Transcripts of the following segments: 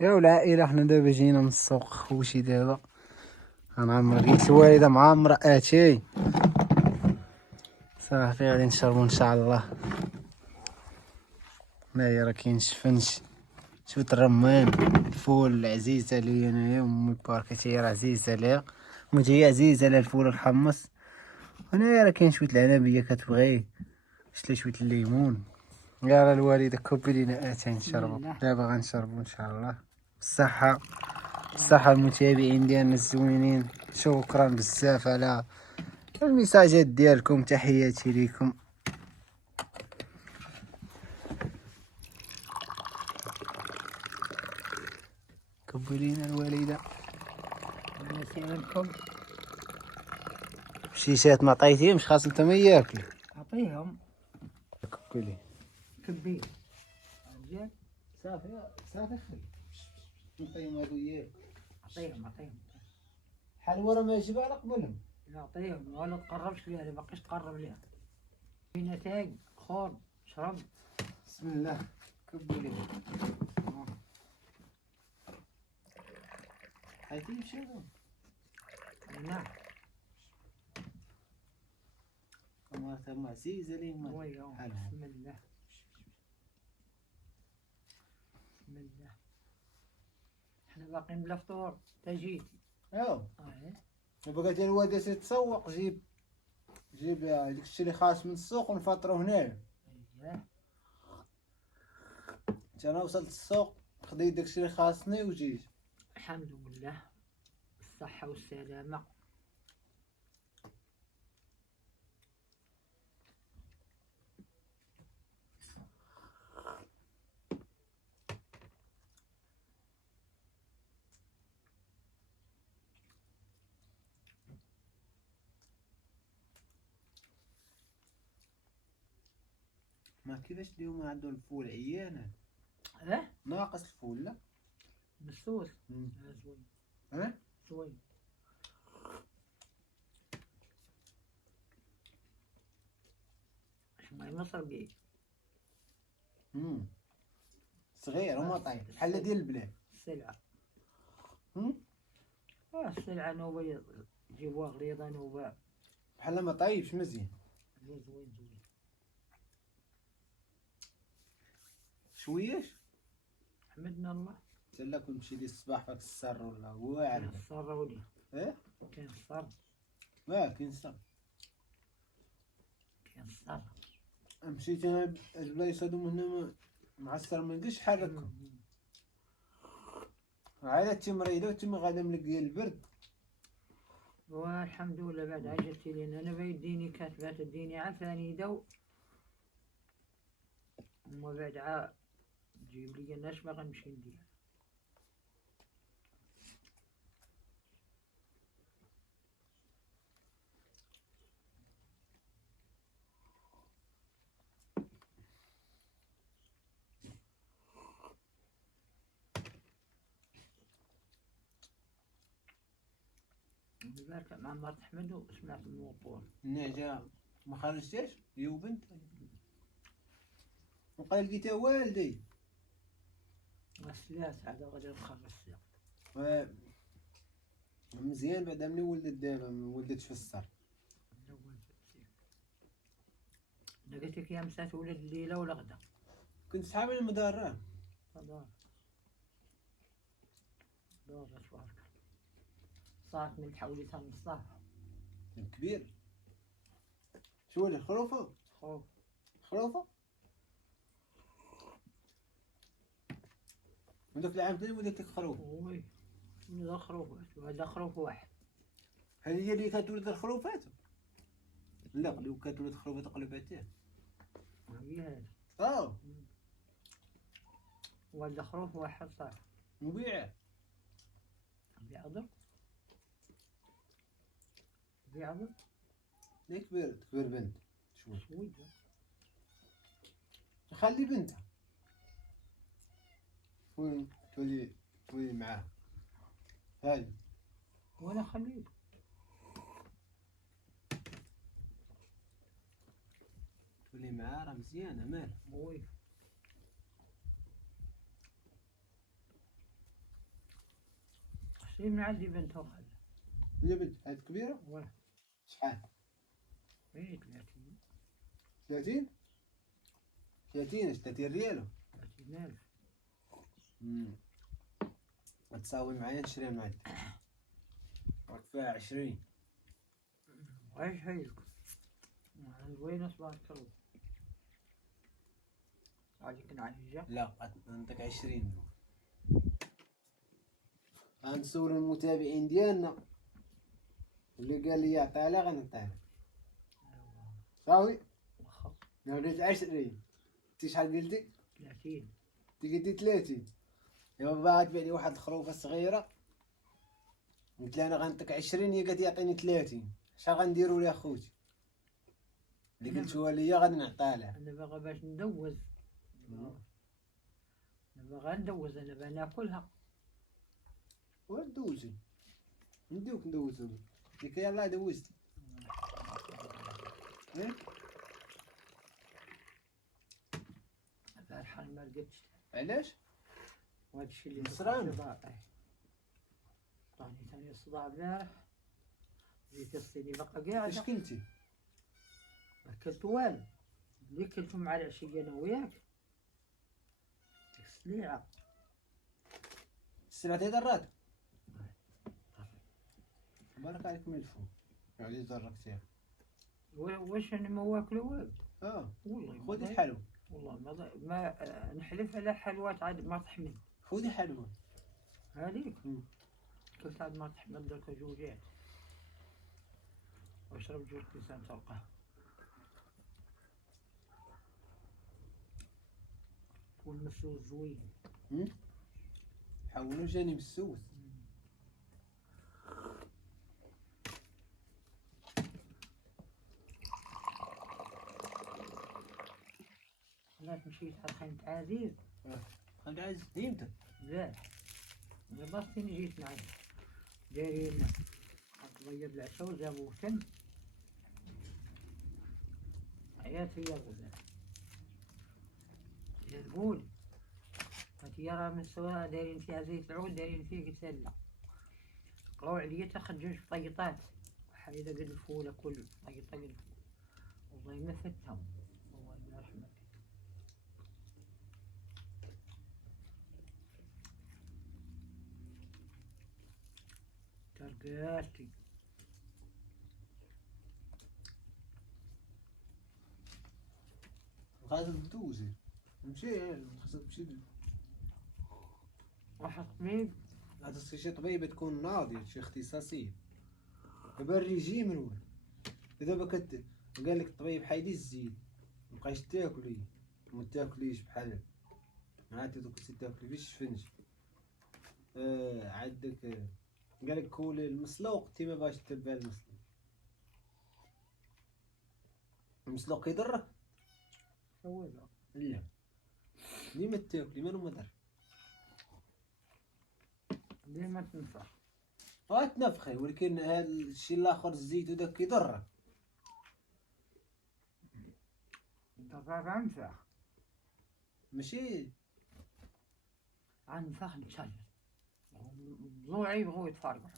يا العائلة، حنا دابا جينا من السوق خوتي. دابا غنعمر قلت الوالدة معمرة اتاي صافي غادي نشربو ان شاء الله. هنايا راه كاين شفنش، شوت الرمان، الفول عزيز عليا انايا، وامي باركة هي راه عزيزة عليها، ومتي هي عزيزة على الفول الحمص. هنايا راه كاين شوية العنبية كتبغي، شتي شوية الليمون. يا راه الوالدة كوبي لينا اتاي نشربو دابا، غنشربو ان شاء الله بالصحة. الصحة المتابعين ديالنا الزوينين، شكرا بزاف على الميساجات ديالكم، تحياتي ليكم. كبرينا الوالدة نسيبكم شيشات ما عطيتيهمش، خاص انت ما ياكلوا. أعطيهم كبلي كبير مزيان. صافي صافي خلي نطيهم هادو ياك أعطيهم حلوى راه ما يجيبها على قبلهم. أعطيهم ولا تقربش ليها، اللي باقيش تقرب ليها. في نتاج خور شرب. بسم الله كبلي حيتي مشاو نعم كما عزيزة ليهم ويا حالهم. بسم الله بسم الله. حنا باقيين بلا فطور تجيتي. ايوا بقات الوالدة تتسوق، جيب داك الشيء اللي خاص من السوق ونفطرو هنايا. اييه انا وصلت السوق، خديت داك الشيء اللي خاصني وجيت. الحمد لله بالصحة والسلامة. ما كيفاش اليوم عندهم الفول عيانة، اه ناقص الفول لا. بالصوص مم. زوين ها زوين. شمال مصر بيه صغير وما طايب بحال ديال البلاد. السلعة. مم. السلعة نوبة جيبوها غليظة نوبة. بحال ما طايبش مزيان. زوين شويش حمدنا الله. تلا كون مشي لي الصباح فاك السر ولا واعر. كان الصر ولي ايه كان الصر كاين السر. كان الصر. مشيت انا البلايص هادو من هنا معسر ما نقدرش نحركهم. عائلتي مريضة وتما غادا ملقيا البرد. والحمد لله بعد عجبتي لان انا بيديني كاتبه تديني عفاني دو وما بعد تجيب لي الناس ما غنمشي ندير. بارك مع مرت حمد وسمعت الموطور. النعجة ما خرجتش هي وبنت، وقال لقيتها والدي. السلاس هذا غادي نخرج السلاس. مزيان بعدا ملي ولدت دابا ما ولدتش في الصر. لقيت لك يا مسات ولد الليله ولا غدا. كنت صحابي المدار راه دار دار تبارك صارت من حولتها من الصاف. كبير. شو هذا خروفه خوف خروفه وداك العام ثاني ولدت لك خروف. وي هذا خروفات وهذا خروف واحد. هذه هي اللي كتولد الخروفات. لا اللي كتولد خروفات قلباتين. هي هذا اه وهذا خروف واحد صار مبيعه. بيعضل بيعضل. ليه كبر بنت شوي. شوي خلي بنتها وين تولي معاه هاي. وانا خليت تولي معاه راه مزيانه مالها. وي 20 من عندي بنت وخل. يا بنت هاد كبيرة؟ واه شحال؟ ايه 30. 30؟ 30 اش 30 ريال؟ 30,000. تساوي معايا نشري من عندك. راك فيها 20. ايش هيك؟ وين اصبعك كرو؟ عليك نعالجة؟ لا عندك 20. غنسولو المتابعين ديالنا اللي قال لي يعطيها لها غنعطيها. صافي. واخا. انا قلت 20. انت شحال قلتي؟ 30. انت قلتي 30. ايوا باغا تبيع لي واحد الخروفه صغيره، قلت لها انا غنعطيك 20، هي قالت يعطيني 30. شحال غنديروا لي اخوتي؟ اللي قلتوها ليا غادي نعطيها لها. انا باغا باش ندوز. انا باغا ندوز، انا باغا ناكلها. وندوزو ندوك ندوزو ديك يلاه دوزت. البارحة ما لقيتش. علاش؟ وهادشي اللي نصران. عطاني ثاني الصداع البارح. جيت الصيني بقى اش قاعدة. كنتي؟ ما كلت والو. اللي كلتو مع العشية انا وياك ديك السليعة. السلعة درات. بارك عليك من الفم. علي دركتيها. واش انا ما واكلو والو. والله خذي الحلوى. والله ما نحلف على حلوات عاد ما تحمل. خذي حلوى. هذيك كلت عاد ما تحمل درك جوجات. واشرب جوج كيسان تاع القهوة. والمسوس زوين. حولوا جاني مسوس. خلاك مشيت على خيمة عزيز. خالد عزيز امتى؟ لا لباستني جيت معايا دايرين غير العشاء وجابوا فم حياتي يا غلام يا البول. هاتي يرى من السواء دايرين فيها زيت العود دايرين فيه قتلة. قراو عليا تاخد جوج طيطات وحايدة قد الفولة كل طيطة قد. والله ما فتهم والله ما رحمك. ترقاتي. غادي تدوزي. نمشي خاصك تمشي. واحد طبيب. هذا شي طبيبة تكون ناضية، شي اختصاصية. دابا الريجيم الأول. دابا قال لك الطبيب حيدي الزيت، مبقايش تاكلي، ما تاكليش بحال معناتها دوك تاكلي فيش الشفنج. عندك قال لك كولي المسلوق، انت ما باغاش تبع المسلوق. المسلوق يضرك؟ سوينا لا ديما تاكلي مالو ما ضر. ديما تنفع. تنفخي، ولكن هذا الشيء الاخر الزيت وداك يضرك. الدراجة أنفع. ماشي أنفع نتشلل. ضلوعي يبغوا يتفرقوا.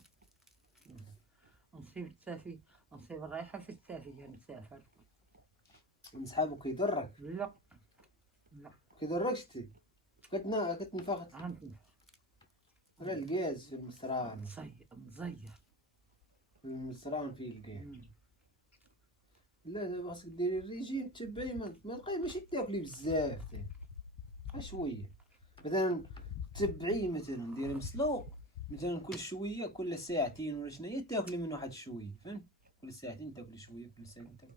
نصيب التافي نصيب الرايحة في التافي نسافر. نسحابو كيضرك؟ لا لا كيضركش تي كتنفخ عندنا على الغاز في المصران. مزير في المصران فيه الغاز. لا دابا خاصك ديري الريجيم تبعي، ما تبقاي ماشي تاكلي بزاف، شويه مثلا. تبعي مثلا ديري مسلوق مثلا كل شويه، كل ساعتين ولا شناهي تاكلي منه واحد شويه، فهمت؟ كل ساعتين تاكلي شويه، كل ساعتين تاكلي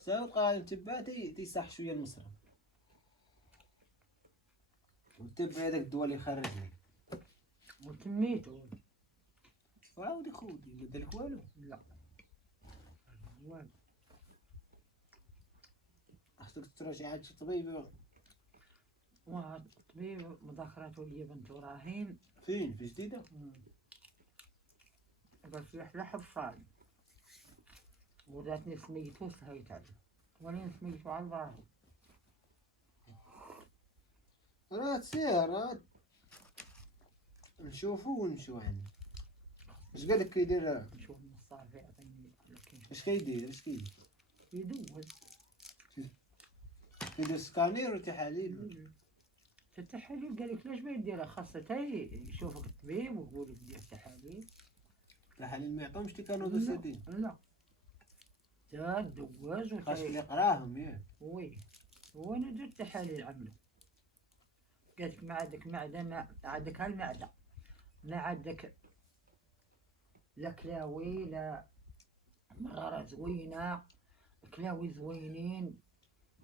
ساعه تبقى متبعه تيصح شويه المصران. وتبعي هذاك الدواء اللي يخرج لك. وتميتو وعاودي خودي ما دارلك والو. لا والو. خاصك تراجع عاد شي طبيب. واحد الطبيب مذاكرته لي بنت ابراهيم. فين؟ في جديده؟ قالت لي احلى حفصان ولاتني سميتو سهيت عليه ولين سميتو على ابراهيم. راه تسير نشوفو ونمشيو عندنا. اش قال لك كيدير؟ نشوف من الصافي يعطيني لكن اش كيدير؟ اش كيدير؟ يدوز. كيدير سكانير وتحاليل؟ التحاليل قال لك لاش ما يديرها، خاصة تا يشوفك الطبيب ويقول لك دير تحاليل. التحاليل ما يعطيهمش اللي كانوا دساتين. لا تا دوز خاص اللي يقراهم ياك. وي وانا درت تحاليل عملوا، قالك ما عندك معدة، ما عندك هالمعدة، ما عندك لا كلاوي لا مرارة زوينة، كلاوي زوينين.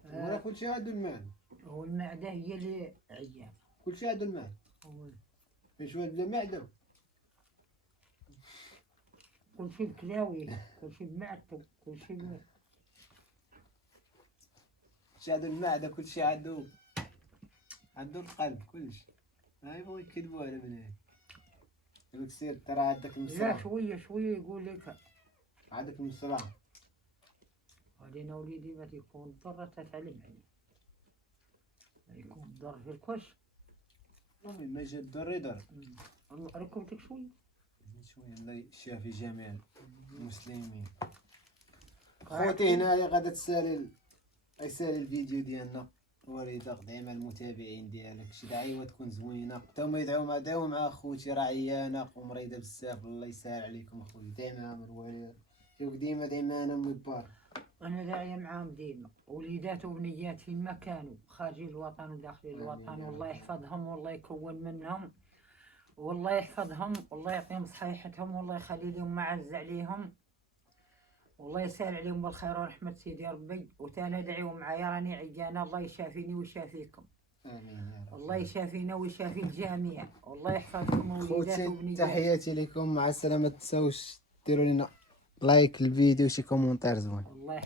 ولا كلشي عنده المال، والمعدة هي اللي عيانة. كلشي عنده المال. ايش واد بلا معدة؟ كلشي بكلاوي، كلشي بمعدته، كلشي كلشي عنده المعدة، كلشي عنده القلب، كلشي. ما يبغوا يكذبوا على بنادم. يقولك سير ترى عندك لا المصرع، شوية شوية يقول لك عندك المصرع. ولينا وليدي ما تيكون ضر تتعلم عليه، ما يكون ضر في الكش. ما جا الضر يضر. ركبتك شوية شوية الله يشافي جميع المسلمين. خوتي هنايا غادا تسالي الفيديو ديالنا، وريدة دعم المتابعين ديالك، شي دعيوة تكون زوينة، تا هما يدعيو مع خوتي راه عيانة ومريضة بزاف. الله يسهل عليكم اخويا، دعمها مروالي، شوف ديما دعمانا مبار. أنا داعية معاهم ديما، وليدات وبنيات فين ما كانوا خارج الوطن وداخل الوطن، والله يحفظهم والله يكون منهم، والله يحفظهم والله يعطيهم صحيحتهم، والله يخلي لهم معز عليهم، والله يسهل عليهم بالخير ورحمة سيدي ربي. وتانا دعيو معايا راني عيانة، الله يشافيني ويشافيكم. امين يا رب. الله يشافينا ويشافي الجميع، والله يحفظكم وليدات خوتي وبنيات. تحياتي لكم، مع السلامة. متنساوش ديروا لنا لايك للفيديو وشي كومونتير زوين. الله